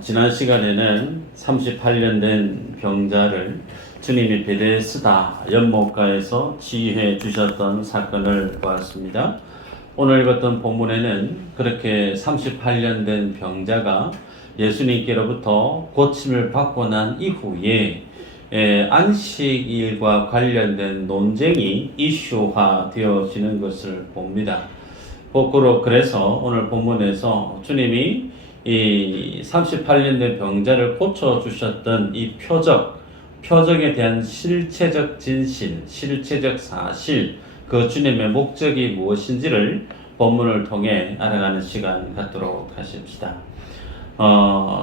지난 시간에는 38년 된 병자를 주님이 베데스다 연못가에서 치유해 주셨던 사건을 보았습니다. 오늘 읽었던 본문에는 그렇게 38년 된 병자가 예수님께로부터 고침을 받고 난 이후에 안식일과 관련된 논쟁이 이슈화 되어지는 것을 봅니다. 그래서 오늘 본문에서 주님이 이 38년 된 병자를 고쳐주셨던 이 표적에 대한 실체적 진실, 실체적 사실, 그 주님의 목적이 무엇인지를 본문을 통해 알아가는 시간 갖도록 하십시다.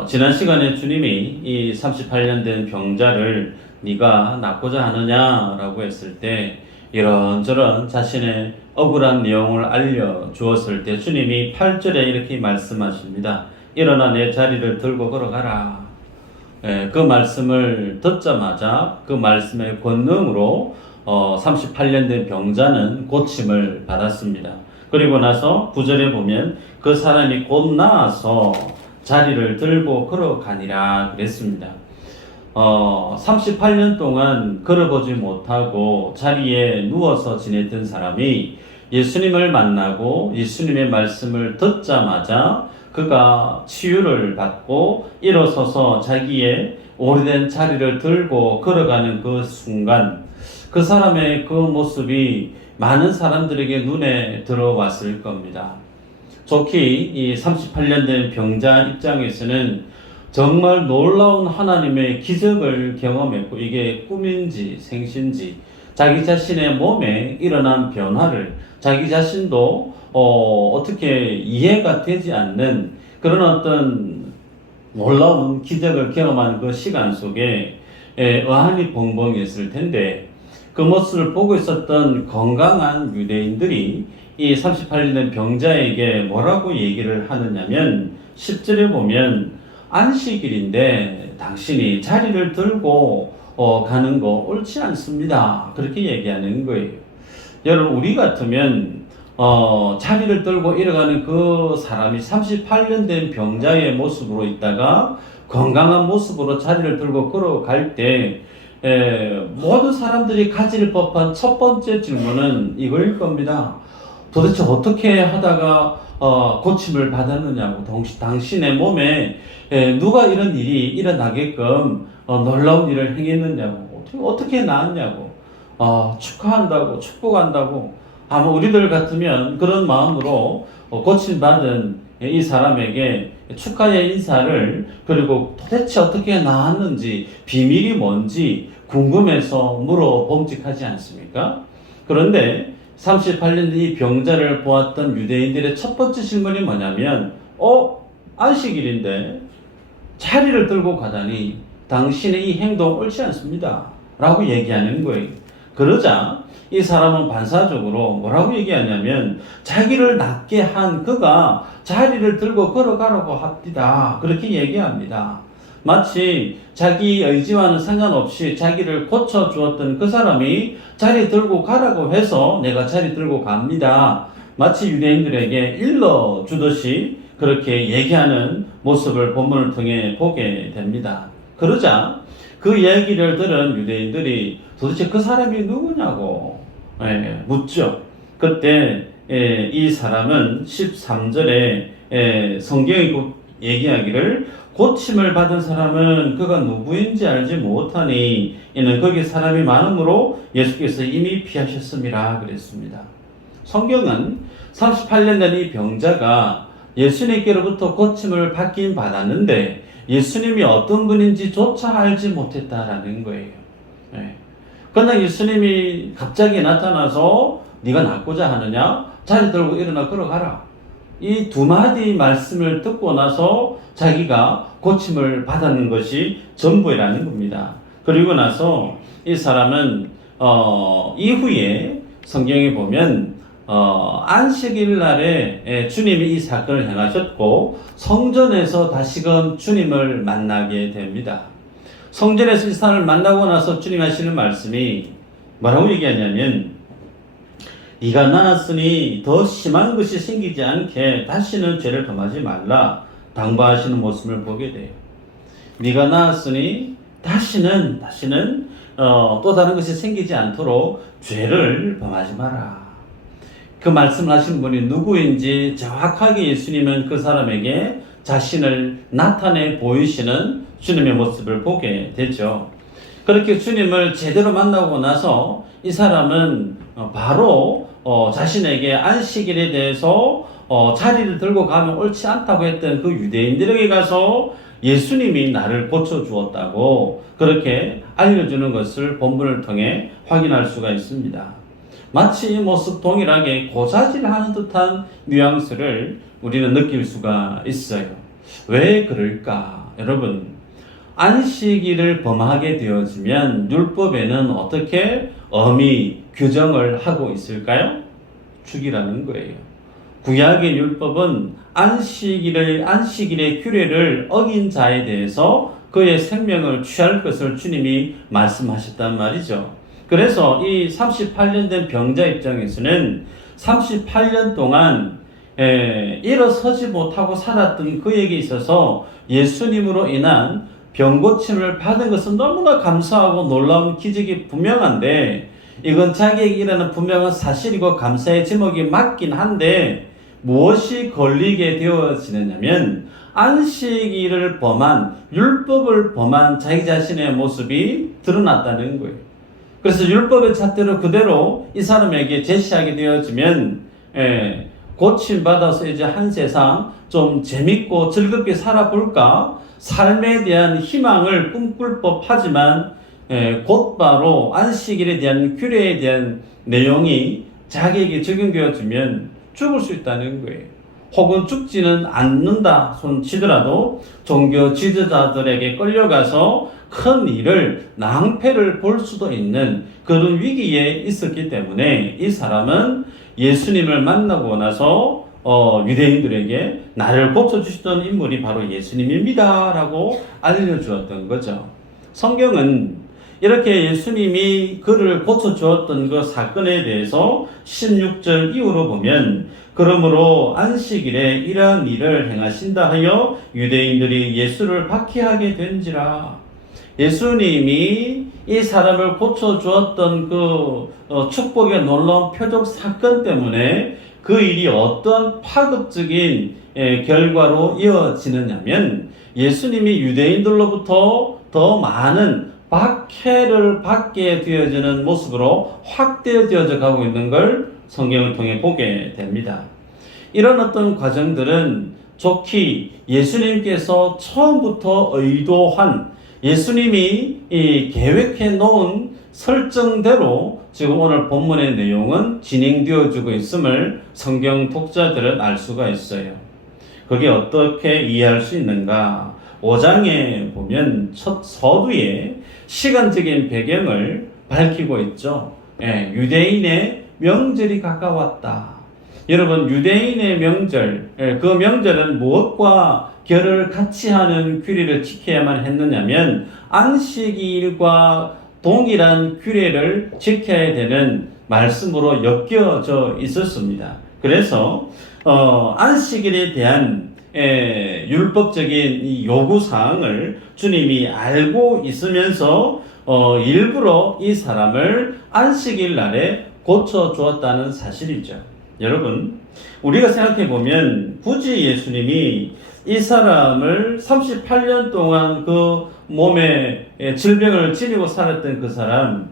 지난 시간에 주님이 이 38년 된 병자를 네가 낫고자 하느냐라고 했을 때 이런저런 자신의 억울한 내용을 알려주었을 때 주님이 8절에 이렇게 말씀하십니다. 일어나 내 자리를 들고 걸어가라. 그 말씀을 듣자마자 그 말씀의 권능으로 38년 된 병자는 고침을 받았습니다. 그리고 나서 9절에 보면 그 사람이 곧 나아서 자리를 들고 걸어가니라 그랬습니다. 38년 동안 걸어보지 못하고 자리에 누워서 지냈던 사람이 예수님을 만나고 예수님의 말씀을 듣자마자 그가 치유를 받고 일어서서 자기의 오래된 자리를 들고 걸어가는 그 순간 그 사람의 그 모습이 많은 사람들에게 눈에 들어왔을 겁니다. 특히 이 38년 된 병자 입장에서는 정말 놀라운 하나님의 기적을 경험했고 이게 꿈인지 생신지 자기 자신의 몸에 일어난 변화를 자기 자신도 어떻게 이해가 되지 않는 그런 어떤 놀라운 기적을 경험하는 그 시간 속에 의한이 벙벙했을 텐데 그 모습을 보고 있었던 건강한 유대인들이 이 38년 된 병자에게 뭐라고 얘기를 하느냐면 10절에 보면 안식일인데 당신이 자리를 들고 가는 거 옳지 않습니다. 그렇게 얘기하는 거예요. 여러분 우리 같으면 자리를 들고 일어가는 그 사람이 38년 된 병자의 모습으로 있다가 건강한 모습으로 자리를 들고 걸어갈 때 모든 사람들이 가질 법한 첫 번째 질문은 이거일 겁니다. 도대체 어떻게 하다가 고침을 받았느냐고, 당신의 몸에 누가 이런 일이 일어나게끔 놀라운 일을 행했느냐고, 어떻게 나았냐고, 축하한다고, 축복한다고. 아마 우리들 같으면 그런 마음으로 고침받은 이 사람에게 축하의 인사를, 그리고 도대체 어떻게 나았는지 비밀이 뭔지 궁금해서 물어봄직하지 않습니까? 그런데 38년 이 병자를 보았던 유대인들의 첫 번째 질문이 뭐냐면 안식일인데 자리를 들고 가다니 당신의 이 행동 옳지 않습니다 라고 얘기하는 거예요. 그러자 이 사람은 반사적으로 뭐라고 얘기하냐면 자기를 낫게 한 그가 자리를 들고 걸어가라고 합니다. 그렇게 얘기합니다. 마치 자기 의지와는 상관없이 자기를 고쳐주었던 그 사람이 자리 들고 가라고 해서 내가 자리 들고 갑니다. 마치 유대인들에게 일러주듯이 그렇게 얘기하는 모습을 본문을 통해 보게 됩니다. 그러자 그 얘기를 들은 유대인들이 도대체 그 사람이 누구냐고 묻죠. 그때 이 사람은 13절에 성경이 얘기하기를 고침을 받은 사람은 그가 누구인지 알지 못하니 이는 거기 사람이 많으므로 예수께서 이미 피하셨음이라 그랬습니다. 성경은 38년 된 이 병자가 예수님께로부터 고침을 받긴 받았는데 예수님이 어떤 분인지 조차 알지 못했다라는 거예요. 그러나 예수님이 갑자기 나타나서 네가 낫고자 하느냐? 자리 들고 일어나 걸어가라. 이 두 마디 말씀을 듣고 나서 자기가 고침을 받았는 것이 전부라는 겁니다. 그리고 나서 이 사람은 이후에 성경에 보면 안식일 날에 주님이 이 사건을 행하셨고 성전에서 다시금 주님을 만나게 됩니다. 성전에서 이 사람을 만나고 나서 주님 하시는 말씀이 뭐라고 얘기하냐면 네가 나았으니 더 심한 것이 생기지 않게 다시는 죄를 범하지 말라. 당부하시는 모습을 보게 돼요. 네가 나았으니 다시는 또 다른 것이 생기지 않도록 죄를 범하지 마라. 그 말씀을 하신 분이 누구인지 정확하게 예수님은 그 사람에게 자신을 나타내 보이시는 주님의 모습을 보게 되죠. 그렇게 주님을 제대로 만나고 나서 이 사람은 바로 자신에게 안식일에 대해서 자리를 들고 가면 옳지 않다고 했던 그 유대인들에게 가서 예수님이 나를 고쳐주었다고 그렇게 알려주는 것을 본문을 통해 확인할 수가 있습니다. 마치 이 모습 동일하게 고자질하는 듯한 뉘앙스를 우리는 느낄 수가 있어요. 왜 그럴까? 여러분, 안식일을 범하게 되어지면 율법에는 어떻게 엄히 규정을 하고 있을까요? 죽이라는 거예요. 구약의 율법은 안식일의 규례를 어긴 자에 대해서 그의 생명을 취할 것을 주님이 말씀하셨단 말이죠. 그래서 이 38년 된 병자 입장에서는 38년 동안 일어서지 못하고 살았던 그에게 있어서 예수님으로 인한 병고침을 받은 것은 너무나 감사하고 놀라운 기적이 분명한데, 이건 자기에게 일어나는 분명한 사실이고 감사의 제목이 맞긴 한데, 무엇이 걸리게 되어지느냐면 안식일을 범한, 율법을 범한 자기 자신의 모습이 드러났다는 거예요. 그래서 율법의 잣대로 그대로 이 사람에게 제시하게 되어지면 고침받아서 이제 한 세상 좀 재밌고 즐겁게 살아볼까, 삶에 대한 희망을 꿈꿀 법하지만 곧바로 안식일에 대한 규례에 대한 내용이 자기에게 적용되어지면 죽을 수 있다는 거예요. 혹은 죽지는 않는다 손치더라도 종교 지도자들에게 끌려가서 큰 일을, 낭패를 볼 수도 있는 그런 위기에 있었기 때문에 이 사람은 예수님을 만나고 나서 유대인들에게 나를 고쳐주시던 인물이 바로 예수님입니다 라고 알려주었던 거죠. 성경은 이렇게 예수님이 그를 고쳐주었던 그 사건에 대해서 16절 이후로 보면, 그러므로 안식일에 이러한 일을 행하신다 하여 유대인들이 예수를 박해하게 된지라. 예수님이 이 사람을 고쳐주었던 그 축복의 놀라운 표적 사건 때문에 그 일이 어떠한 파급적인 결과로 이어지느냐면, 예수님이 유대인들로부터 더 많은 박해를 받게 되어지는 모습으로 확대되어져 가고 있는 걸 성경을 통해 보게 됩니다. 이런 어떤 과정들은 좋게 예수님께서 처음부터 의도한, 예수님이 계획해 놓은 설정대로 지금 오늘 본문의 내용은 진행되어지고 있음을 성경 독자들은 알 수가 있어요. 그게 어떻게 이해할 수 있는가? 5장에 보면 첫 서두에 시간적인 배경을 밝히고 있죠. 유대인의 명절이 가까웠다. 여러분, 유대인의 명절, 그 명절은 무엇과 결을 같이 하는 규례를 지켜야만 했느냐면 안식일과 동일한 규례를 지켜야 되는 말씀으로 엮여져 있었습니다. 그래서 안식일에 대한 율법적인 요구사항을 주님이 알고 있으면서 일부러 이 사람을 안식일 날에 고쳐주었다는 사실이죠. 여러분, 우리가 생각해 보면 굳이 예수님이 이 사람을 38년 동안 그 몸에 질병을 지니고 살았던 그 사람,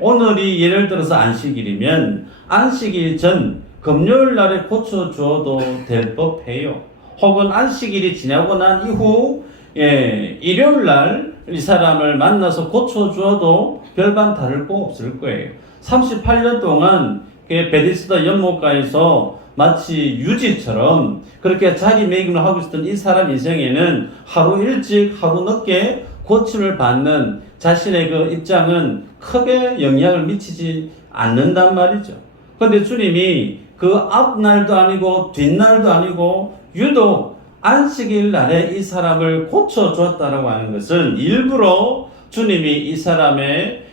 오늘이 예를 들어서 안식일이면 안식일 전 금요일 날에 고쳐주어도 될 법해요. 혹은 안식일이 지나고 난 이후 일요일 날 이 사람을 만나서 고쳐주어도 별반 다를 거 없을 거예요. 38년 동안 베데스다 연못가에서 마치 유지처럼 그렇게 자리매김을 하고 있었던 이 사람 인생에는 하루 일찍 하루 늦게 고침을 받는 자신의 그 입장은 크게 영향을 미치지 않는단 말이죠. 그런데 주님이 그 앞날도 아니고 뒷날도 아니고 유독 안식일 날에 이 사람을 고쳐주었다라고 하는 것은 일부러 주님이 이 사람의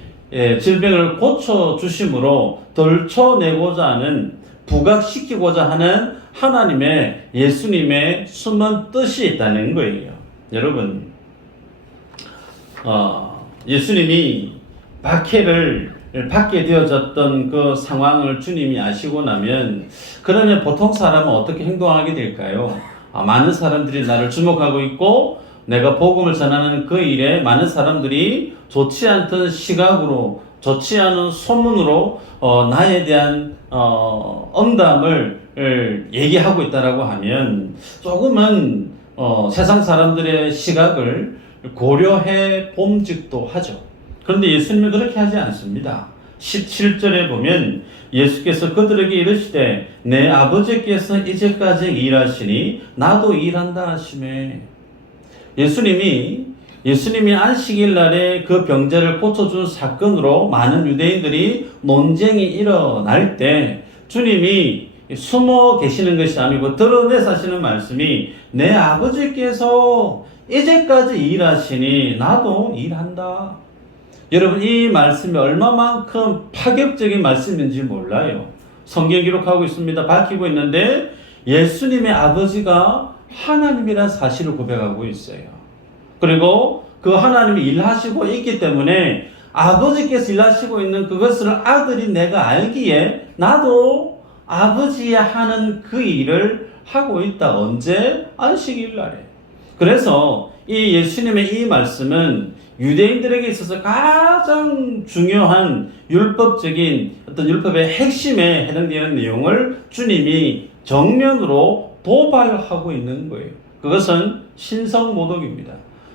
질병을 고쳐주심으로 덜쳐내고자 하는, 부각시키고자 하는 하나님의 예수님의 숨은 뜻이 있다는 거예요. 여러분, 예수님이 박해를 받게 되어졌던 그 상황을 주님이 아시고 나면, 그러면 보통 사람은 어떻게 행동하게 될까요? 많은 사람들이 나를 주목하고 있고 내가 복음을 전하는 그 일에 많은 사람들이 좋지 않던 시각으로, 좋지 않은 소문으로 나에 대한 엄담을 얘기하고 있다라고 하면 조금은 세상 사람들의 시각을 고려해 봄직도 하죠. 그런데 예수님은 그렇게 하지 않습니다. 17절에 보면 예수께서 그들에게 이르시되 내 아버지께서 이제까지 일하시니 나도 일한다 하시매. 예수님이 안식일 날에 그 병자를 고쳐준 사건으로 많은 유대인들이 논쟁이 일어날 때 주님이 숨어 계시는 것이 아니고 드러내서 하시는 말씀이 내 아버지께서 이제까지 일하시니 나도 일한다. 여러분, 이 말씀이 얼마만큼 파격적인 말씀인지 몰라요. 성경 기록하고 있습니다. 밝히고 있는데 예수님의 아버지가 하나님이라는 사실을 고백하고 있어요. 그리고 그 하나님이 일하시고 있기 때문에 아버지께서 일하시고 있는 그것을 아들이 내가 알기에 나도 아버지야 하는 그 일을 하고 있다. 언제? 안식일 날에. 그래서 이 예수님의 이 말씀은 유대인들에게 있어서 가장 중요한 율법적인 어떤 율법의 핵심에 해당되는 내용을 주님이 정면으로 도발하고 있는 거예요. 그것은 신성모독입니다.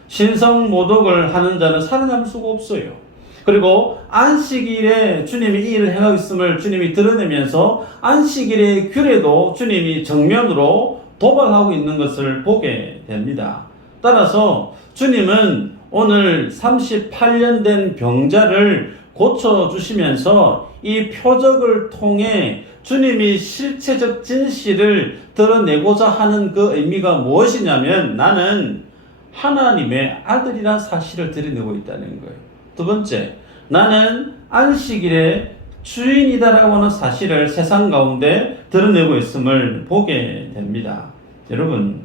신성모독을 하는 자는 살아남을 수가 없어요. 그리고 안식일에 주님이 이 일을 행하고 있음을 주님이 드러내면서 안식일의 규례도 주님이 정면으로 도발하고 있는 것을 보게 됩니다. 따라서 주님은 오늘 38년 된 병자를 고쳐주시면서 이 표적을 통해 주님이 실체적 진실을 드러내고자 하는 그 의미가 무엇이냐면 나는 하나님의 아들이라는 사실을 드러내고 있다는 거예요. 두 번째, 나는 안식일의 주인이다라고 하는 사실을 세상 가운데 드러내고 있음을 보게 됩니다. 여러분,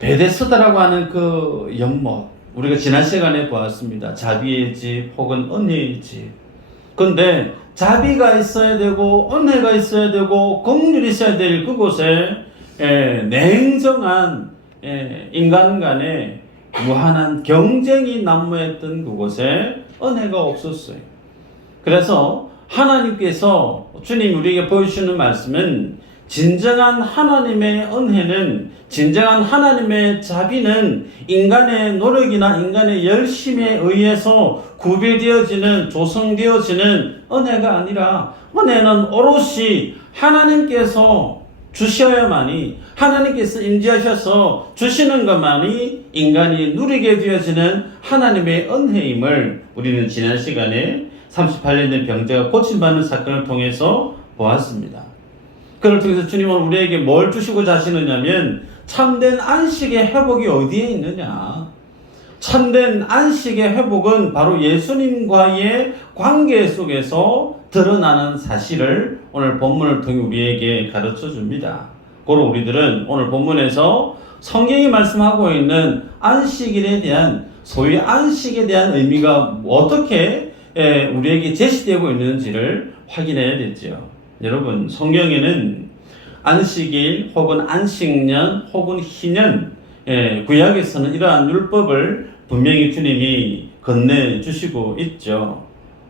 베데스다라고 하는 그 연못, 우리가 지난 시간에 보았습니다. 자비의 집 혹은 은혜의 집. 근데 자비가 있어야 되고 은혜가 있어야 되고 긍휼이 있어야 될 그곳에 냉정한 인간 간의 무한한 경쟁이 난무했던 그곳에 은혜가 없었어요. 그래서 하나님께서 주님 우리에게 보여주시는 말씀은 진정한 하나님의 은혜는, 진정한 하나님의 자비는 인간의 노력이나 인간의 열심에 의해서 구비되어지는, 조성되어지는 은혜가 아니라 은혜는 오롯이 하나님께서 주셔야만이, 하나님께서 임재하셔서 주시는 것만이 인간이 누리게 되어지는 하나님의 은혜임을 우리는 지난 시간에 38년 된 병자가 고침받는 사건을 통해서 보았습니다. 그걸 통해서 주님은 우리에게 뭘 주시고자 하시느냐면 참된 안식의 회복이 어디에 있느냐. 참된 안식의 회복은 바로 예수님과의 관계 속에서 드러나는 사실을 오늘 본문을 통해 우리에게 가르쳐 줍니다. 고로 우리들은 오늘 본문에서 성경이 말씀하고 있는 안식일에 대한, 소위 안식에 대한 의미가 어떻게 우리에게 제시되고 있는지를 확인해야 되죠. 여러분, 성경에는 안식일 혹은 안식년 혹은 희년, 구약에서는 이러한 율법을 분명히 주님이 건네주시고 있죠.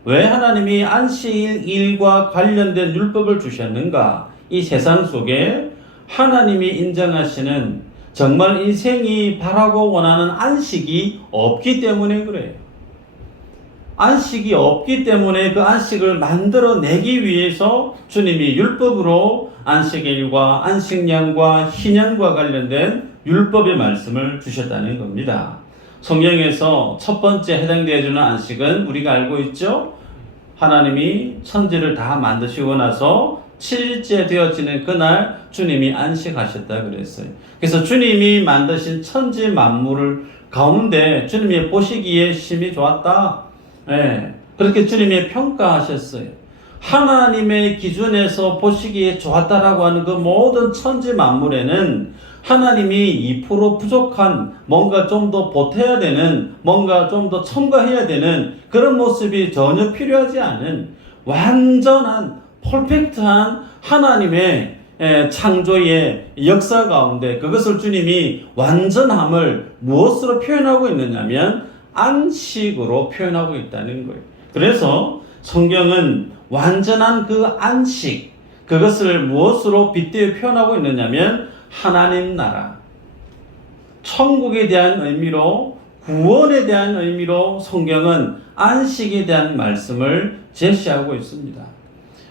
왜 하나님이 안식일과 관련된 율법을 주셨는가? 이 세상 속에 하나님이 인정하시는 정말 인생이 바라고 원하는 안식이 없기 때문에 그래요. 안식이 없기 때문에 그 안식을 만들어내기 위해서 주님이 율법으로 안식일과 안식년과 희년과 관련된 율법의 말씀을 주셨다는 겁니다. 성경에서 첫 번째 해당되어주는 안식은 우리가 알고 있죠. 하나님이 천지를 다 만드시고 나서 7일째 되어지는 그날 주님이 안식하셨다 그랬어요. 그래서 주님이 만드신 천지 만물을 가운데 주님이 보시기에 심히 좋았다. 그렇게 주님이 평가하셨어요. 하나님의 기준에서 보시기에 좋았다라고 하는 그 모든 천지 만물에는 하나님이 2% 부족한 뭔가 좀 더 보태야 되는 뭔가 좀 더 첨가해야 되는 그런 모습이 전혀 필요하지 않은 완전한 퍼펙트한 하나님의 창조의 역사 가운데 그것을 주님이 완전함을 무엇으로 표현하고 있느냐면 안식으로 표현하고 있다는 거예요. 그래서 성경은 완전한 그 안식, 그것을 무엇으로 빗대어 표현하고 있느냐면 하나님 나라, 천국에 대한 의미로, 구원에 대한 의미로 성경은 안식에 대한 말씀을 제시하고 있습니다.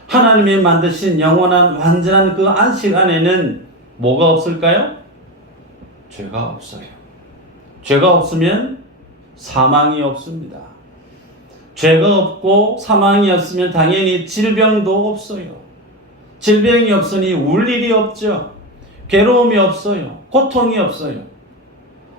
하나님이 만드신 영원한 완전한 그 안식 안에는 뭐가 없을까요? 죄가 없어요. 죄가 없으면 사망이 없습니다. 죄가 없고 사망이 없으면 당연히 질병도 없어요. 질병이 없으니 울 일이 없죠. 괴로움이 없어요. 고통이 없어요.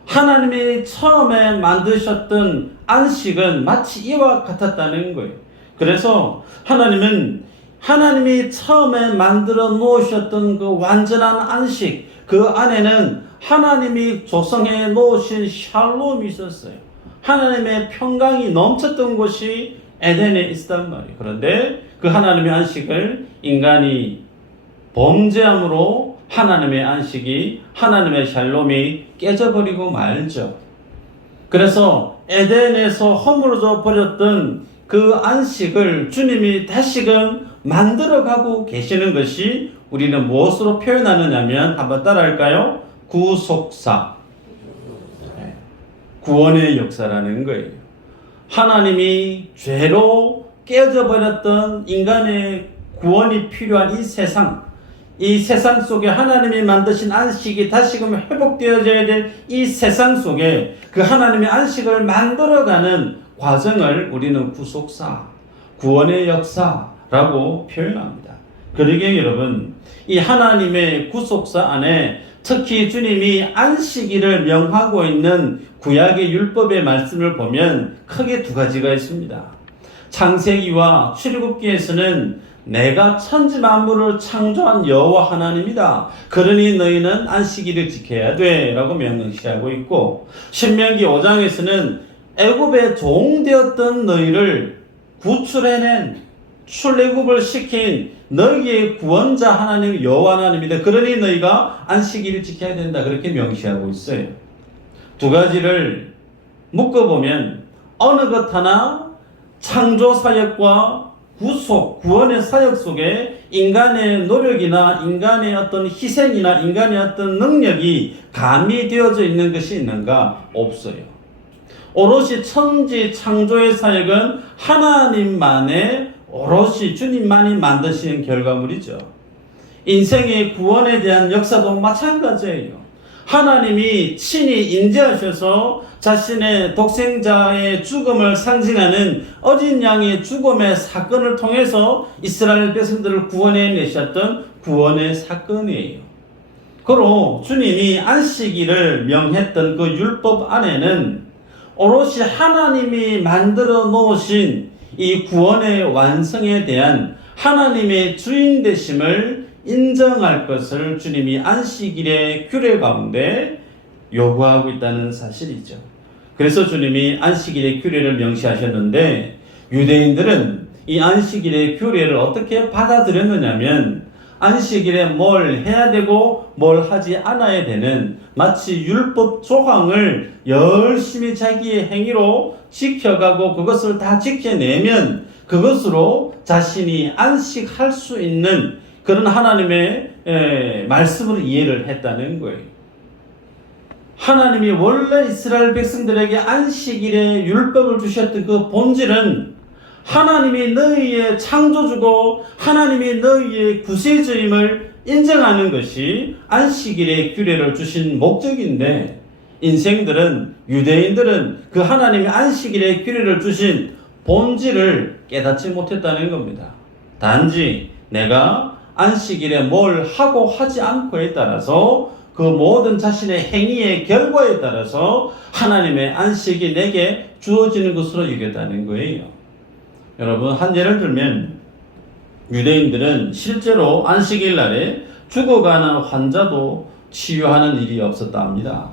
하나님이 처음에 만드셨던 안식은 마치 이와 같았다는 거예요. 그래서 하나님이 처음에 만들어 놓으셨던 그 완전한 안식, 그 안에는 하나님이 조성해 놓으신 샬롬이 있었어요. 하나님의 평강이 넘쳤던 곳이 에덴에 있었단 말이에요. 그런데 그 하나님의 안식을 인간이 범죄함으로 하나님의 안식이, 하나님의 샬롬이 깨져버리고 말죠. 그래서 에덴에서 허물어져 버렸던 그 안식을 주님이 다시금 만들어가고 계시는 것이 우리는 무엇으로 표현하느냐면 한번 따라할까요? 구속사, 구원의 역사라는 거예요. 하나님이 죄로 깨져버렸던 인간의 구원이 필요한 이 세상 속에 하나님이 만드신 안식이 다시금 회복되어져야 될 이 세상 속에 그 하나님의 안식을 만들어가는 과정을 우리는 구속사, 구원의 역사라고 표현합니다. 그러기에 여러분, 이 하나님의 구속사 안에 특히 주님이 안식일을 명하고 있는 구약의 율법의 말씀을 보면 크게 두 가지가 있습니다. 창세기와 출애굽기에서는 내가 천지 만물을 창조한 여호와 하나님이다. 그러니 너희는 안식일을 지켜야 돼 라고 명시하고 있고, 신명기 5장에서는 애굽의 종되었던 너희를 구출해낸, 출애굽을 시킨 너희의 구원자 하나님 여호와 하나님이다. 그러니 너희가 안식일을 지켜야 된다. 그렇게 명시하고 있어요. 두 가지를 묶어보면 어느 것 하나 창조 사역과 구원의 사역 속에 인간의 노력이나 인간의 어떤 희생이나 인간의 어떤 능력이 가미되어져 있는 것이 있는가? 없어요. 오롯이 천지 창조의 사역은 하나님만의, 오롯이 주님만이 만드신 결과물이죠. 인생의 구원에 대한 역사도 마찬가지예요. 하나님이 친히 인재하셔서 자신의 독생자의 죽음을 상징하는 어린 양의 죽음의 사건을 통해서 이스라엘 백성들을 구원해 내셨던 구원의 사건이에요. 그로 주님이 안식일을 명했던 그 율법 안에는 오롯이 하나님이 만들어 놓으신 이 구원의 완성에 대한 하나님의 주인 되심을 인정할 것을 주님이 안식일의 규례 가운데 요구하고 있다는 사실이죠. 그래서 주님이 안식일의 규례를 명시하셨는데, 유대인들은 이 안식일의 규례를 어떻게 받아들였느냐면 안식일에 뭘 해야 되고 뭘 하지 않아야 되는, 마치 율법 조항을 열심히 자기의 행위로 지켜가고 그것을 다 지켜내면 그것으로 자신이 안식할 수 있는 그런 하나님의 말씀으로 이해를 했다는 거예요. 하나님이 원래 이스라엘 백성들에게 안식일의 율법을 주셨던 그 본질은 하나님이 너희의 창조주고 하나님이 너희의 구세주임을 인정하는 것이 안식일의 규례를 주신 목적인데, 유대인들은 그 하나님이 안식일의 규례를 주신 본질을 깨닫지 못했다는 겁니다. 단지 내가 안식일에 뭘 하고 하지 않고에 따라서 그 모든 자신의 행위의 결과에 따라서 하나님의 안식이 내게 주어지는 것으로 여겼다는 거예요. 여러분, 한 예를 들면 유대인들은 실제로 안식일 날에 죽어가는 환자도 치유하는 일이 없었다 합니다.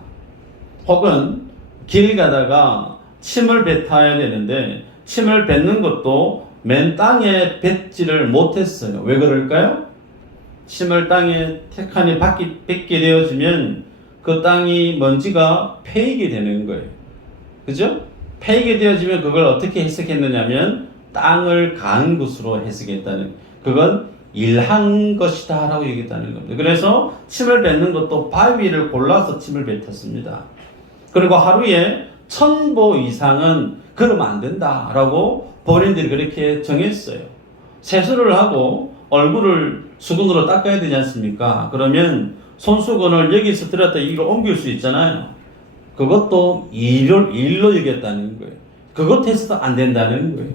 혹은 길 가다가 침을 뱉어야 되는데 침을 뱉는 것도 맨 땅에 뱉지를 못했어요. 왜 그럴까요? 침을 땅에 택하니 뱉게 되어지면 그 땅이 먼지가 패이게 되는 거예요. 그죠? 패이게 되어지면 그걸 어떻게 해석했느냐면 땅을 간 것으로 해석했다는, 그건 일한 것이다 라고 얘기했다는 겁니다. 그래서 침을 뱉는 것도 바위를 골라서 침을 뱉었습니다. 그리고 하루에 1000보 이상은 그러면 안 된다 라고 본인들이 그렇게 정했어요. 세수를 하고 얼굴을 수건으로 닦아야 되지 않습니까? 그러면 손수건을 여기서 들었다 여기로 옮길 수 있잖아요. 그것도 일로 여겼다는 거예요. 그것 해서도 안 된다는 거예요.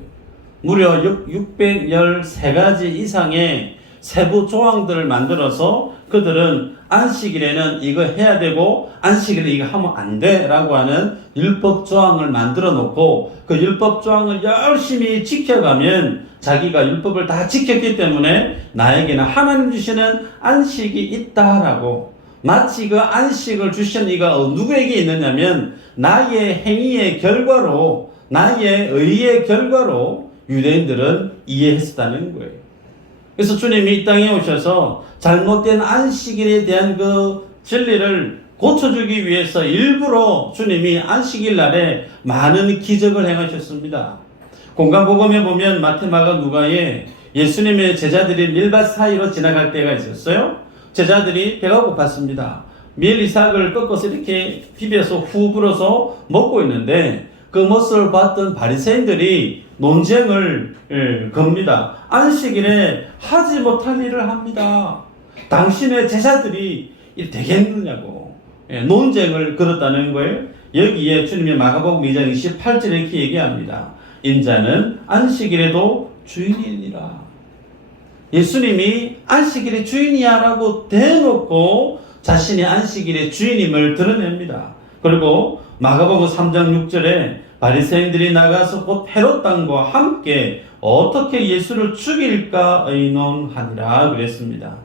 무려 613가지 이상의 세부 조항들을 만들어서 그들은 안식일에는 이거 해야 되고 안식일에 이거 하면 안 돼 라고 하는 율법 조항을 만들어 놓고 그 율법 조항을 열심히 지켜가면 자기가 율법을 다 지켰기 때문에 나에게는 하나님 주시는 안식이 있다라고, 마치 그 안식을 주신 이가 누구에게 있느냐면 나의 행위의 결과로, 나의 의의 결과로 유대인들은 이해했었다는 거예요. 그래서 주님이 이 땅에 오셔서 잘못된 안식일에 대한 그 진리를 고쳐주기 위해서 일부러 주님이 안식일 날에 많은 기적을 행하셨습니다. 공간복음에 보면 마태, 마가, 누가에 예수님의 제자들이 밀밭 사이로 지나갈 때가 있었어요. 제자들이 배가 고팠습니다. 밀 이삭을 꺾어서 이렇게 비벼서 후 불어서 먹고 있는데 그 모습을 봤던 바리새인들이 논쟁을 겁니다. 안식일에 하지 못할 일을 합니다. 당신의 제자들이 되겠느냐고 논쟁을 걸었다는 거예요. 여기에 주님이 마가복음 2장 28절에 이렇게 얘기합니다. 인자는 안식일에도 주인이니라. 예수님이 안식일의 주인이야 라고 대놓고 자신이 안식일의 주인임을 드러냅니다. 그리고 마가복음 3장 6절에 바리새인들이 나가서 곧 헤롯 왕과 함께 어떻게 예수를 죽일까 의논하니라 그랬습니다.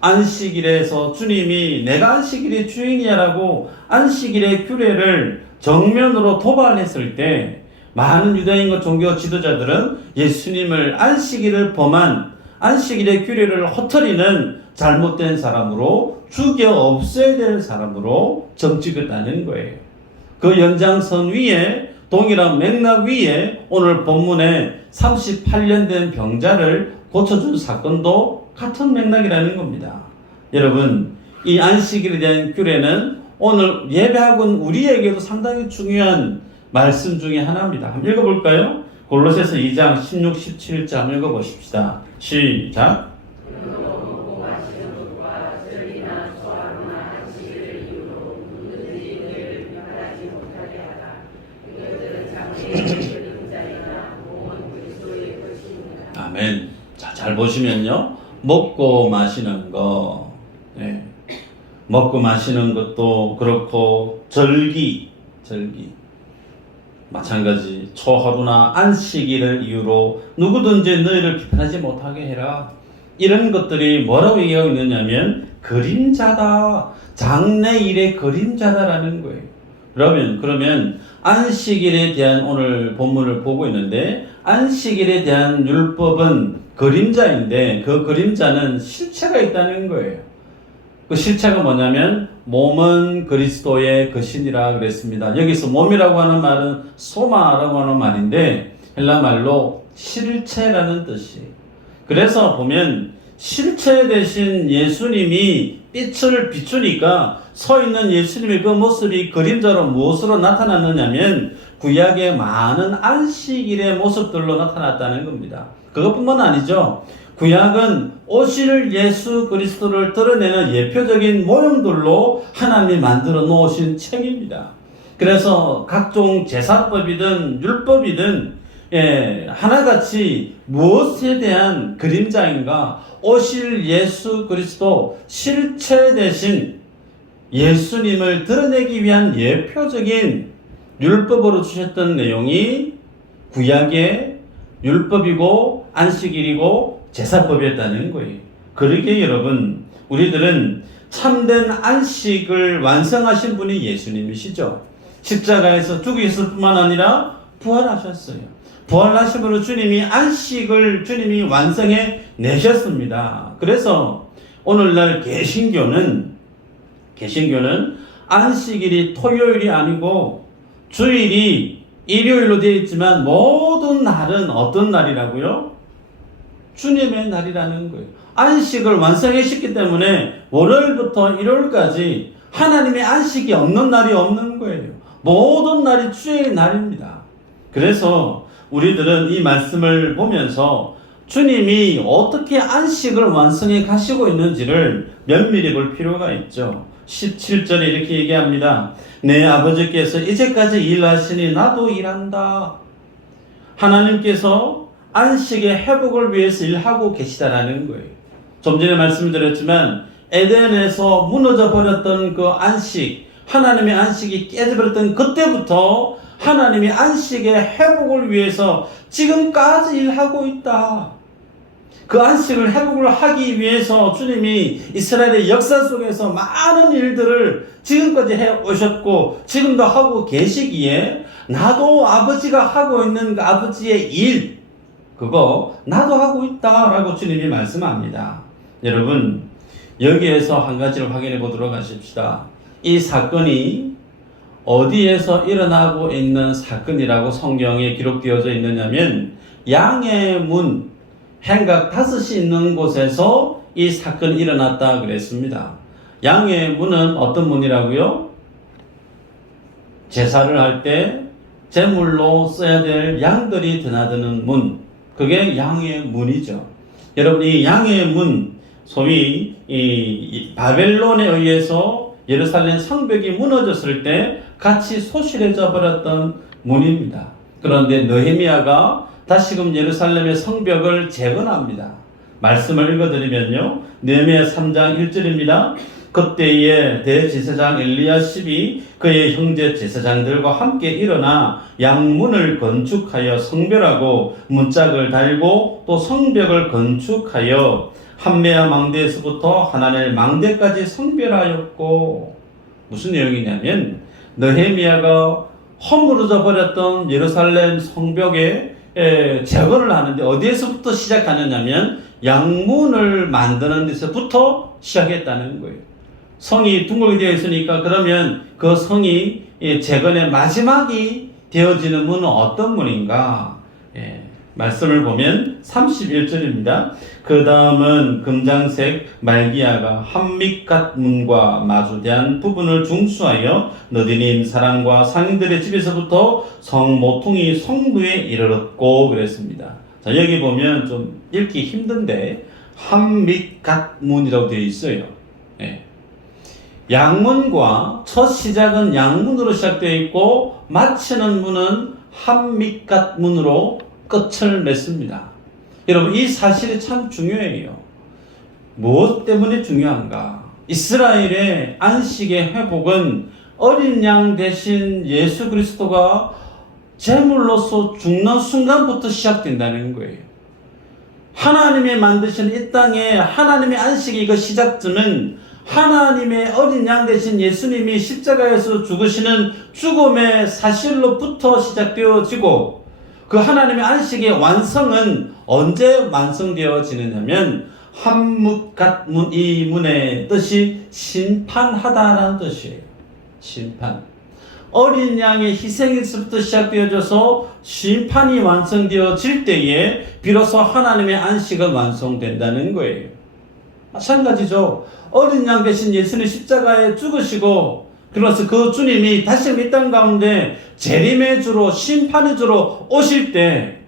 안식일에서 주님이 내가 안식일의 주인이야 라고 안식일의 규례를 정면으로 도발했을 때 많은 유대인과 종교 지도자들은 예수님을 안식일을 범한, 안식일의 규례를 허트리는 잘못된 사람으로, 죽여 없애야 될 사람으로 점찍었다는 거예요. 그 연장선 위에, 동일한 맥락 위에 오늘 본문에 38년 된 병자를 고쳐준 사건도 같은 맥락이라는 겁니다. 여러분, 이 안식일에 대한 규례는 오늘 예배하고 우리에게도 상당히 중요한 말씀 중에 하나입니다. 한번 읽어볼까요? 골로새서 2장 16, 17절 한번 읽어보십시다. 시작. 아멘. 자, 잘 보시면요. 먹고 마시는 거, 먹고 마시는 것도 그렇고, 절기. 마찬가지 초하루나 안식일을 이유로 누구든지 너희를 비판하지 못하게 해라. 이런 것들이 뭐라고 얘기하고 있느냐면 그림자다. 장래일의 그림자다라는 거예요. 그러면 안식일에 대한 오늘 본문을 보고 있는데 안식일에 대한 율법은 그림자인데 그 그림자는 실체가 있다는 거예요. 그 실체가 뭐냐면 몸은 그리스도의 거신이라 그랬습니다. 여기서 몸이라고 하는 말은 소마라고 하는 말인데 헬라 말로 실체라는 뜻이. 그래서 보면 실체 대신 예수님이 빛을 비추니까 서 있는 예수님의 그 모습이 그림자로 무엇으로 나타났느냐면 구약의 많은 안식일의 모습들로 나타났다는 겁니다. 그것뿐만 아니죠. 구약은 오실 예수 그리스도를 드러내는 예표적인 모형들로 하나님이 만들어 놓으신 책입니다. 그래서 각종 제사법이든 율법이든 하나같이 무엇에 대한 그림자인가? 오실 예수 그리스도 실체 대신 예수님을 드러내기 위한 예표적인 율법으로 주셨던 내용이 구약의 율법이고 안식일이고 제사법이었다는 거예요. 그러기에 여러분, 우리들은 참된 안식을 완성하신 분이 예수님이시죠. 십자가에서 죽으셨을 뿐만 아니라 부활하셨어요. 부활하심으로 주님이 안식을 주님이 완성해 내셨습니다. 그래서 오늘날 개신교는 안식일이 토요일이 아니고 주일이 일요일로 되어 있지만 모든 날은 어떤 날이라고요? 주님의 날이라는 거예요. 안식을 완성했기 때문에 월요일부터 일요일까지 하나님의 안식이 없는 날이 없는 거예요. 모든 날이 주의 날입니다. 그래서 우리들은 이 말씀을 보면서 주님이 어떻게 안식을 완성해 가시고 있는지를 면밀히 볼 필요가 있죠. 17절에 이렇게 얘기합니다. 내 아버지께서 이제까지 일하시니 나도 일한다. 하나님께서 안식의 회복을 위해서 일하고 계시다라는 거예요. 좀 전에 말씀드렸지만 에덴에서 무너져 버렸던 그 안식, 하나님의 안식이 깨져버렸던 그때부터 하나님이 안식의 회복을 위해서 지금까지 일하고 있다. 그 안식을 회복을 하기 위해서 주님이 이스라엘의 역사 속에서 많은 일들을 지금까지 해 오셨고 지금도 하고 계시기에 나도 아버지가 하고 있는 그 아버지의 일, 그거 나도 하고 있다라고 주님이 말씀합니다. 여러분, 여기에서 한 가지를 확인해 보도록 하십시다. 이 사건이 어디에서 일어나고 있는 사건이라고 성경에 기록되어져 있느냐면 양의 문, 행각 5이 있는 곳에서 이 사건이 일어났다 그랬습니다. 양의 문은 어떤 문이라고요? 제사를 할 때 제물로 써야 될 양들이 드나드는 문, 그게 양의 문이죠. 여러분, 이 양의 문, 소위 이 바벨론에 의해서 예루살렘 성벽이 무너졌을 때 같이 소실해져 버렸던 문입니다. 그런데 느헤미야가 다시금 예루살렘의 성벽을 재건합니다. 말씀을 읽어드리면요, 느헤미야 3장 1절입니다. 그때에 대제사장 엘리야십이 그의 형제 제사장들과 함께 일어나 양문을 건축하여 성별하고 문짝을 달고 또 성벽을 건축하여 한메아 망대에서부터 하나넬 망대까지 성별하였고, 무슨 내용이냐면 느헤미야가 허물어져 버렸던 예루살렘 성벽에 재건을 하는데 어디에서부터 시작하느냐면 양문을 만드는 데서부터 시작했다는 거예요. 성이 둥글게 되어 있으니까 그러면 그 성이 재건의 마지막이 되어지는 문은 어떤 문인가? 말씀을 보면 31절입니다. 그 다음은 금장색 말기야가 한밑갓 문과 마주대한 부분을 중수하여 너디님 사람과 상인들의 집에서부터 성 모퉁이 성부에 이르렀고 그랬습니다. 자, 여기 보면 좀 읽기 힘든데 한밑갓 문이라고 되어 있어요. 양문과 첫 시작은 양문으로 시작되어 있고 마치는 문은 한밑갓 문으로 끝을 맺습니다. 여러분, 이 사실이 참 중요해요. 무엇 때문에 중요한가? 이스라엘의 안식의 회복은 어린 양 대신 예수 그리스도가 제물로서 죽는 순간부터 시작된다는 거예요. 하나님이 만드신 이 땅에 하나님의 안식의 그 시작점은 하나님의 어린 양 대신 예수님이 십자가에서 죽으시는 죽음의 사실로부터 시작되어지고, 그 하나님의 안식의 완성은 언제 완성되어지느냐면 한뭇갓 문, 이 문의 뜻이 심판하다라는 뜻이에요. 심판. 어린 양의 희생에서부터 시작되어져서 심판이 완성되어질 때에 비로소 하나님의 안식은 완성된다는 거예요. 마찬가지죠. 어린 양 대신 예수님 십자가에 죽으시고, 그래서 그 주님이 다시 이 땅 가운데 재림의 주로 심판의 주로 오실 때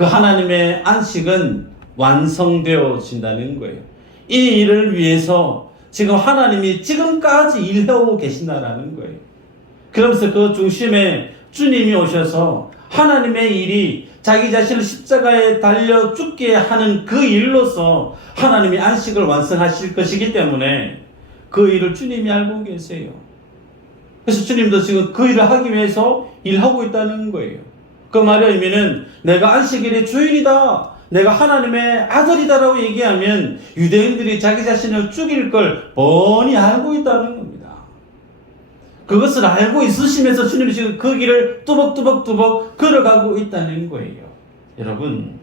그 하나님의 안식은 완성되어진다는 거예요. 이 일을 위해서 지금 하나님이 지금까지 일해오고 계신다라는 거예요. 그러면서 그 중심에 주님이 오셔서 하나님의 일이 자기 자신을 십자가에 달려 죽게 하는 그 일로서 하나님이 안식을 완성하실 것이기 때문에 그 일을 주님이 알고 계세요. 그래서 주님도 지금 그 일을 하기 위해서 일하고 있다는 거예요. 그 말의 의미는 내가 안식일의 주인이다. 내가 하나님의 아들이다라고 얘기하면 유대인들이 자기 자신을 죽일 걸 뻔히 알고 있다는 겁니다. 그것을 알고 있으시면서 주님이 지금 그 길을 뚜벅뚜벅 걸어가고 있다는 거예요. 여러분,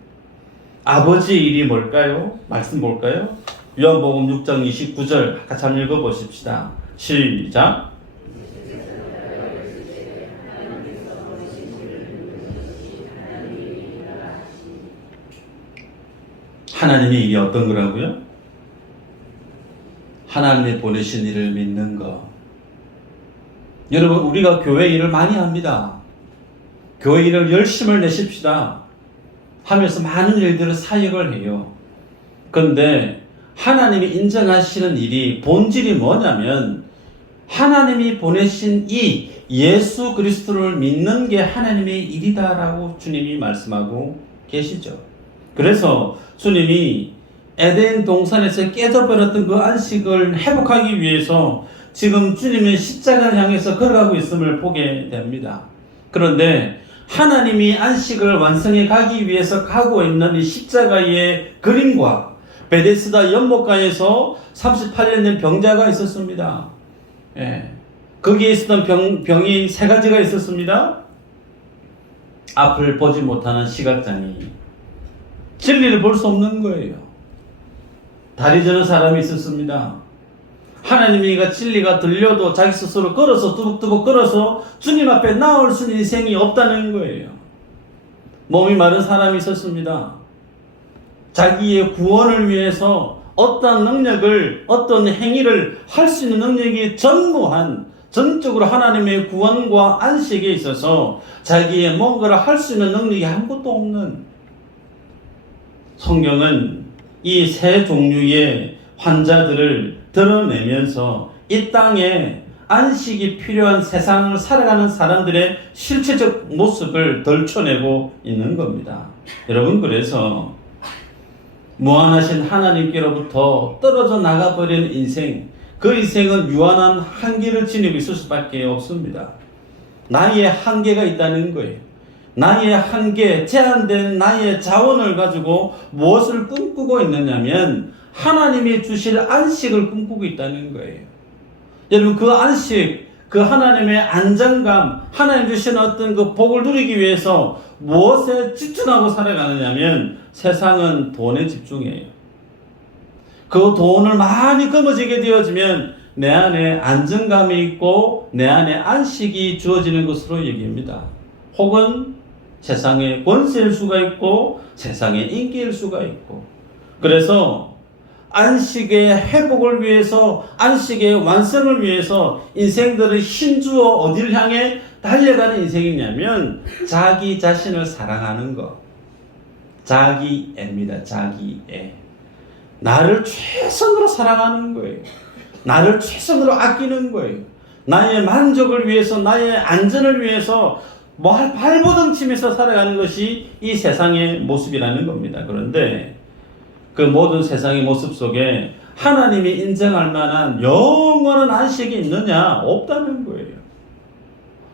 아버지의 일이 뭘까요? 말씀 볼까요? 요한복음 6장 29절 같이 한번 읽어보십시다. 시작. 하나님의 일이 어떤 거라고요? 하나님이 보내신 일을 믿는 것. 여러분, 우리가 교회 일을 많이 합니다. 교회 일을 열심을 내십시다 하면서 많은 일들을 사역을 해요. 그런데 하나님이 인정하시는 일이 본질이 뭐냐면 하나님이 보내신 이 예수 그리스도를 믿는 게 하나님의 일이다라고 주님이 말씀하고 계시죠. 그래서 주님이 에덴 동산에서 깨져버렸던 그 안식을 회복하기 위해서 지금 주님의 십자가를 향해서 걸어가고 있음을 보게 됩니다. 그런데 하나님이 안식을 완성해 가기 위해서 가고 있는 이 십자가의 그림과 베데스다 연못가에서 38년 된 병자가 있었습니다. 거기에 있었던 병이 세 가지가 있었습니다. 앞을 보지 못하는 시각장애, 진리를 볼 수 없는 거예요. 다리 저는 사람이 있었습니다. 하나님이가 진리가 들려도 자기 스스로 걸어서 뚜벅뚜벅 걸어서 주님 앞에 나올 수 있는 인생이 없다는 거예요. 몸이 마른 사람이 있었습니다. 자기의 구원을 위해서 어떤 능력을, 어떤 행위를 할 수 있는 능력이 전적으로 하나님의 구원과 안식에 있어서 자기의 뭔가를 할 수 있는 능력이 아무것도 없는, 성경은 이 세 종류의 환자들을 드러내면서 이 땅에 안식이 필요한 세상을 살아가는 사람들의 실체적 모습을 덜쳐내고 있는 겁니다. 여러분, 그래서 무한하신 하나님께로부터 떨어져 나가버리는 인생, 그 인생은 유한한 한계를 지니고 있을 수밖에 없습니다. 나의 한계가 있다는 거예요. 나의 한계, 제한된 나의 자원을 가지고 무엇을 꿈꾸고 있느냐면 하나님이 주실 안식을 꿈꾸고 있다는 거예요. 여러분, 그 안식, 그 하나님의 안정감, 하나님 주신 어떤 그 복을 누리기 위해서 무엇에 집중하고 살아가느냐면 세상은 돈에 집중해요. 그 돈을 많이 거머쥐게 되어지면 내 안에 안정감이 있고 내 안에 안식이 주어지는 것으로 얘기합니다. 혹은 세상의 권세일 수가 있고 세상의 인기일 수가 있고, 그래서 안식의 회복을 위해서, 안식의 완성을 위해서 인생들은 힘주어 어디를 향해 달려가는 인생이냐면 자기 자신을 사랑하는 것, 자기애입니다. 자기애. 나를 최선으로 사랑하는 거예요. 나를 최선으로 아끼는 거예요. 나의 만족을 위해서, 나의 안전을 위해서 발버둥 치면서 살아가는 것이 이 세상의 모습이라는 겁니다. 그런데 그 모든 세상의 모습 속에 하나님이 인정할 만한 영원한 안식이 있느냐? 없다는 거예요.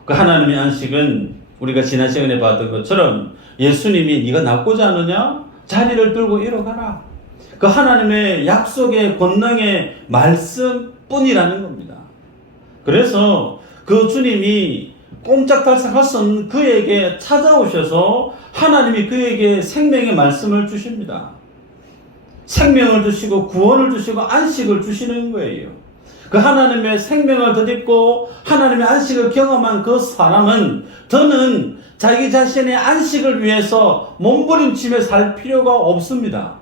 그 하나님의 안식은 우리가 지난 시간에 봤던 것처럼 예수님이 네가 낫고자 하느냐? 자리를 들고 일어가라. 그 하나님의 약속의 권능의 말씀뿐이라는 겁니다. 그래서 그 주님이 꼼짝달싹 할 수 없는 그에게 찾아오셔서 하나님이 그에게 생명의 말씀을 주십니다. 생명을 주시고 구원을 주시고 안식을 주시는 거예요. 그 하나님의 생명을 덧입고 하나님의 안식을 경험한 그 사람은 더는 자기 자신의 안식을 위해서 몸부림치며 살 필요가 없습니다.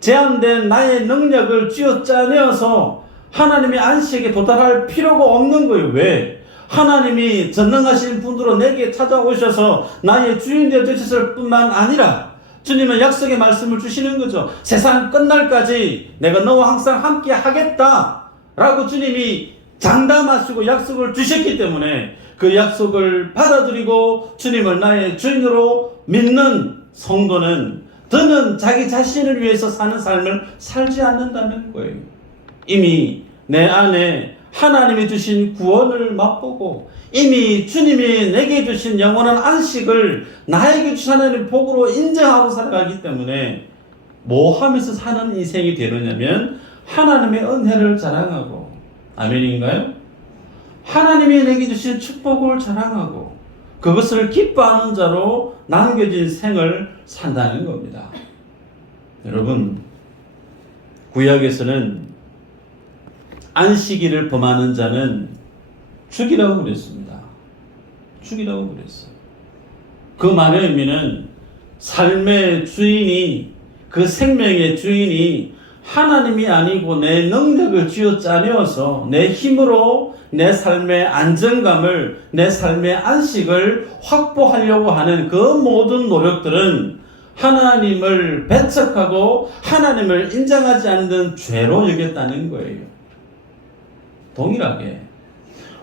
제한된 나의 능력을 쥐어짜내어서 하나님의 안식에 도달할 필요가 없는 거예요. 왜? 하나님이 전능하신 분으로 내게 찾아오셔서 나의 주인 되어 주셨을 뿐만 아니라 주님은 약속의 말씀을 주시는 거죠. 세상 끝날까지 내가 너와 항상 함께 하겠다 라고 주님이 장담하시고 약속을 주셨기 때문에 그 약속을 받아들이고 주님을 나의 주인으로 믿는 성도는 더는 자기 자신을 위해서 사는 삶을 살지 않는다는 거예요. 이미 내 안에 하나님이 주신 구원을 맛보고 이미 주님이 내게 주신 영원한 안식을 나에게 주신 하나님의 복으로 인정하고 살아가기 때문에 뭐 하면서 사는 인생이 되느냐면 하나님의 은혜를 자랑하고, 아멘인가요? 하나님이 내게 주신 축복을 자랑하고 그것을 기뻐하는 자로 남겨진 생을 산다는 겁니다. 여러분, 구약에서는 안식일을 범하는 자는 죽이라고 그랬습니다. 죽이라고 그랬어요. 그 말의 의미는 삶의 주인이, 그 생명의 주인이 하나님이 아니고 내 능력을 쥐어짜내어서 내 힘으로 내 삶의 안정감을, 내 삶의 안식을 확보하려고 하는 그 모든 노력들은 하나님을 배척하고 하나님을 인정하지 않는 죄로 여겼다는 거예요. 동일하게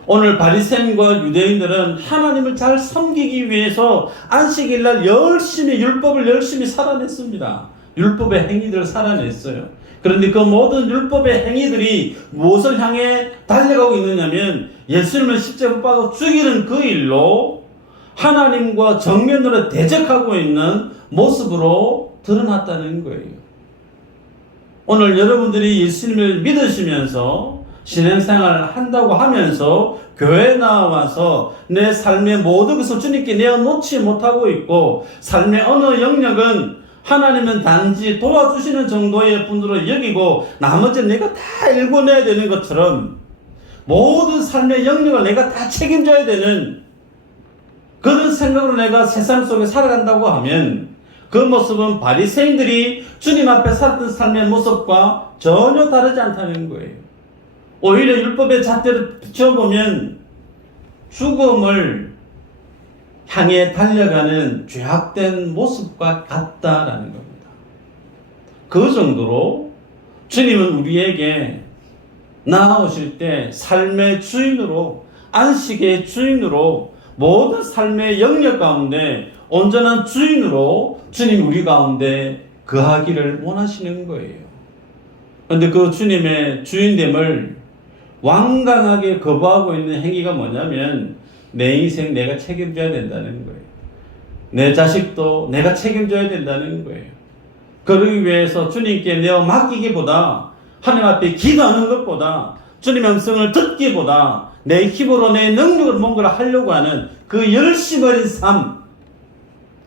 오늘 바리새인과 유대인들은 하나님을 잘 섬기기 위해서 안식일날 율법을 열심히 살아냈습니다. 율법의 행위들을 살아냈어요. 그런데 그 모든 율법의 행위들이 무엇을 향해 달려가고 있느냐면 예수님을 십자가에 못 박아 죽이는 그 일로 하나님과 정면으로 대적하고 있는 모습으로 드러났다는 거예요. 오늘 여러분들이 예수님을 믿으시면서 신앙생활을 한다고 하면서 교회에 나와서 내 삶의 모든 것을 주님께 내어놓지 못하고 있고, 삶의 어느 영역은 하나님은 단지 도와주시는 정도의 분으로 여기고 나머지는 내가 다 일궈내야 되는 것처럼 모든 삶의 영역을 내가 다 책임져야 되는 그런 생각으로 내가 세상 속에 살아간다고 하면 그 모습은 바리새인들이 주님 앞에 살았던 삶의 모습과 전혀 다르지 않다는 거예요. 오히려 율법의 잣대를 비춰보면 죽음을 향해 달려가는 죄악된 모습과 같다라는 겁니다. 그 정도로 주님은 우리에게 나아오실 때 삶의 주인으로, 안식의 주인으로, 모든 삶의 영역 가운데 온전한 주인으로 주님 우리 가운데 거하기를 원하시는 거예요. 그런데 그 주님의 주인됨을 완강하게 거부하고 있는 행위가 뭐냐면 내 인생 내가 책임져야 된다는 거예요. 내 자식도 내가 책임져야 된다는 거예요. 그러기 위해서 주님께 내어 맡기기보다, 하나님 앞에 기도하는 것보다, 주님의 음성을 듣기보다 내 힘으로 내 능력으로 뭔가를 하려고 하는 그 열심 어린 삶,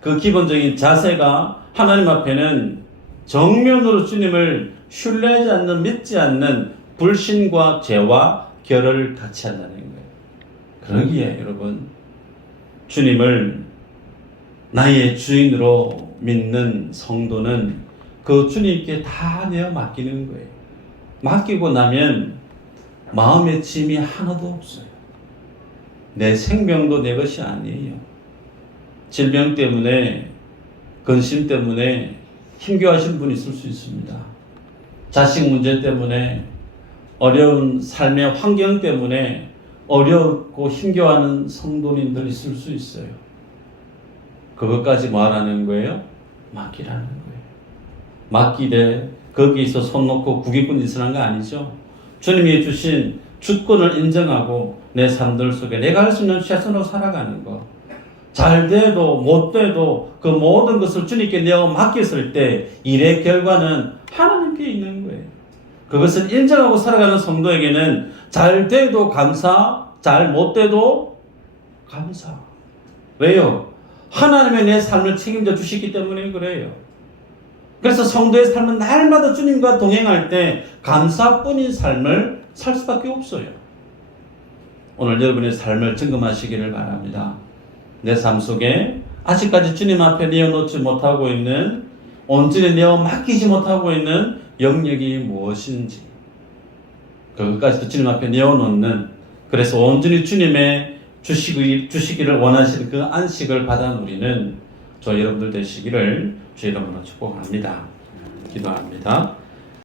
그 기본적인 자세가 하나님 앞에는 정면으로 주님을 신뢰하지 않는, 믿지 않는 불신과 죄와 결을 같이 한다는 거예요. 그러기에 여러분, 주님을 나의 주인으로 믿는 성도는 그 주님께 다 내어 맡기는 거예요. 맡기고 나면 마음의 짐이 하나도 없어요. 내 생명도 내 것이 아니에요. 질병 때문에, 근심 때문에 힘겨워하신 분이 있을 수 있습니다. 자식 문제 때문에, 어려운 삶의 환경 때문에 어렵고 힘겨워하는 성도님들 있을 수 있어요. 그것까지 뭐하라는 거예요? 맡기라는 거예요. 맡기되 거기서 손 놓고 구기꾼 있으라는 거 아니죠. 주님이 주신 주권을 인정하고 내 삶들 속에 내가 할 수 있는 최선으로 살아가는 거. 잘 돼도 못 돼도 그 모든 것을 주님께 내어 맡겼을 때 일의 결과는 하나님께 있는 거예요. 그것을 인정하고 살아가는 성도에게는 잘 돼도 감사, 잘 못 돼도 감사. 왜요? 하나님의 내 삶을 책임져 주시기 때문에 그래요. 그래서 성도의 삶은 날마다 주님과 동행할 때 감사뿐인 삶을 살 수밖에 없어요. 오늘 여러분의 삶을 점검하시기를 바랍니다. 내 삶 속에 아직까지 주님 앞에 내어놓지 못하고 있는, 온전히 내어 맡기지 못하고 있는 영역이 무엇인지, 그것까지도 주님 앞에 내어놓는, 그래서 온전히 주님의 주시기를 원하시는 그 안식을 받아 누리는 저 여러분들 되시기를 주 이름으로 축복합니다. 기도합니다.